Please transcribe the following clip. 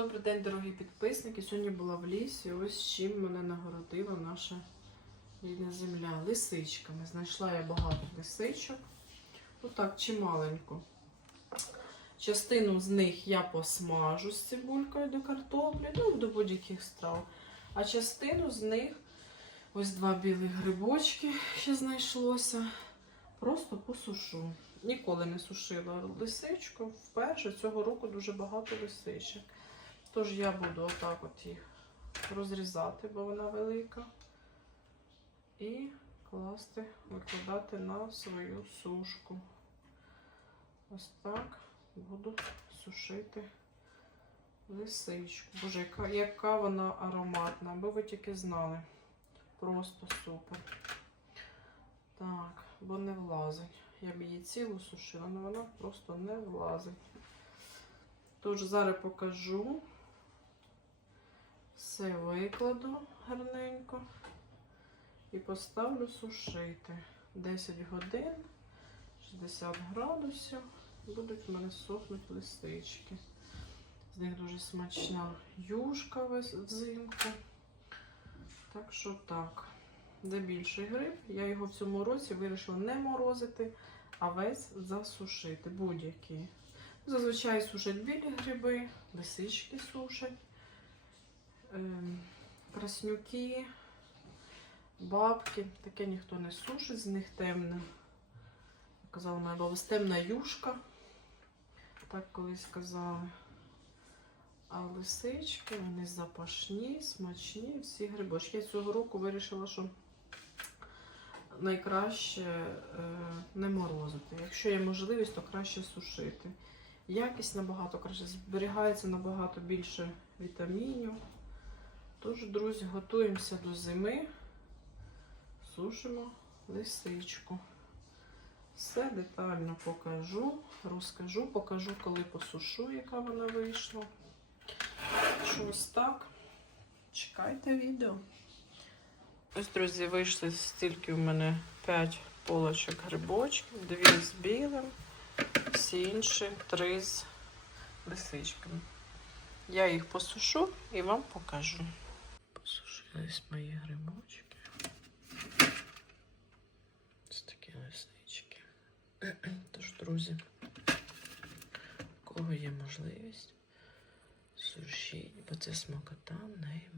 Добрий день, дорогі підписники. Сьогодні була в лісі. Ось чим мене нагородила наша рідна земля. Лисичками. Знайшла я багато лисичок. Ну так, чималенько. Частину з них я посмажу з цибулькою до картоплі, ну до будь-яких страв. А частину з них, ось два білих грибочки ще знайшлося. Просто посушу. Ніколи не сушила лисичку. Вперше цього року дуже багато лисичок. Тож я буду отак от їх розрізати, бо вона велика. І класти, викладати на свою сушку. Ось так буду сушити лисичку. Боже, яка, яка вона ароматна, аби ви тільки знали. Просто супер. Так, бо не влазить. Я б її цілу сушила, але вона просто не влазить. Тож зараз покажу. Все викладу гарненько і поставлю сушити 10 годин, 60 градусів. Будуть в мене сохнути листички. З них дуже смачна юшка взимку. Так що так. Де більший гриб, я його в цьому році вирішила не морозити, а весь засушити. Будь-які. Зазвичай сушать білі гриби, лисички сушать, краснюки, бабки. Таке ніхто не сушить, з них темне. Казала моя баба, темна юшка. Так колись казали. А лисички, вони запашні, смачні, всі грибочки. Я цього року вирішила, що найкраще е, не морозити. Якщо є можливість, то краще сушити. Якість набагато краще, зберігається набагато більше вітамінів. Тож, друзі, готуємося до зими, сушимо лисичку. Все детально покажу, розкажу, покажу, коли посушу, яка вона вийшла. Що ось так. Чекайте відео. Ось, друзі, вийшли стільки в мене 5 полочок грибочків, дві з білим, всі інші три з лисичками. Я їх посушу і вам покажу. Посушились мої грибочки. Ось такі лисички. Тож, друзі, у кого є можливість, сушіть, бо це смакота неймовірна.